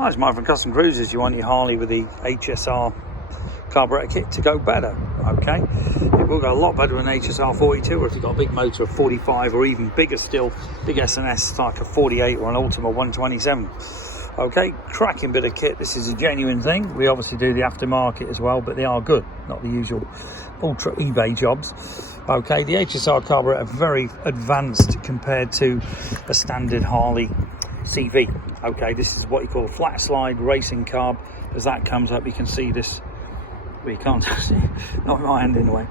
Hi, it's Mike from Custom Cruisers. You want your Harley with the HSR carburetor kit to go better, okay? It will go a lot better than HSR42, or if you've got a big motor of 45, or even bigger still, big S&S like a 48 or an Ultima 127. Okay, cracking bit of kit. This is a genuine thing. We obviously do the aftermarket as well, but they are good, not the usual ultra eBay jobs. Okay, the HSR carburetor very advanced compared to a standard Harley CV. Okay, this is what you call a flat slide racing carb. As that comes up, you can see this. Well, you can't see it, not with my hand in the way.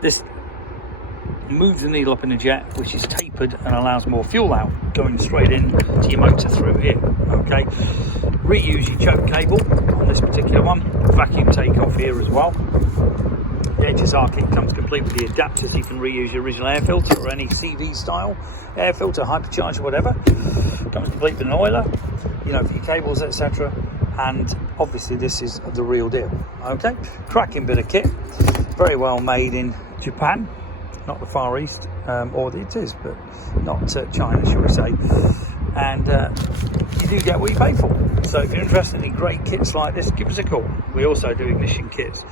This moves the needle up in the jet, which is tapered and allows more fuel out going straight in to your motor through here. Okay, reuse your choke cable on this particular one. Vacuum takeoff here as well. The HSR kit comes complete with the adapters. You can reuse your original air filter or any CV style air filter, hypercharger, whatever. Comes complete with an oiler, you know, for your cables, etc. And obviously this is the real deal. Okay, cracking bit of kit, very well made in Japan, not the Far East, or it is, but not China, shall we say. And you do get what you pay for. So if you're interested in great kits like this, give us a call. We also do ignition kits.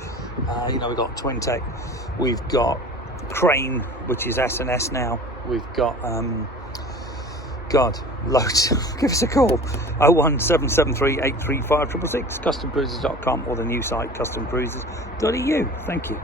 You know, we've got Twincam, we've got Crane, which is S&S now. We've got loads. Give us a call. 01773 835 666, customcruisers.com, or the new site customcruisers.eu. Thank you.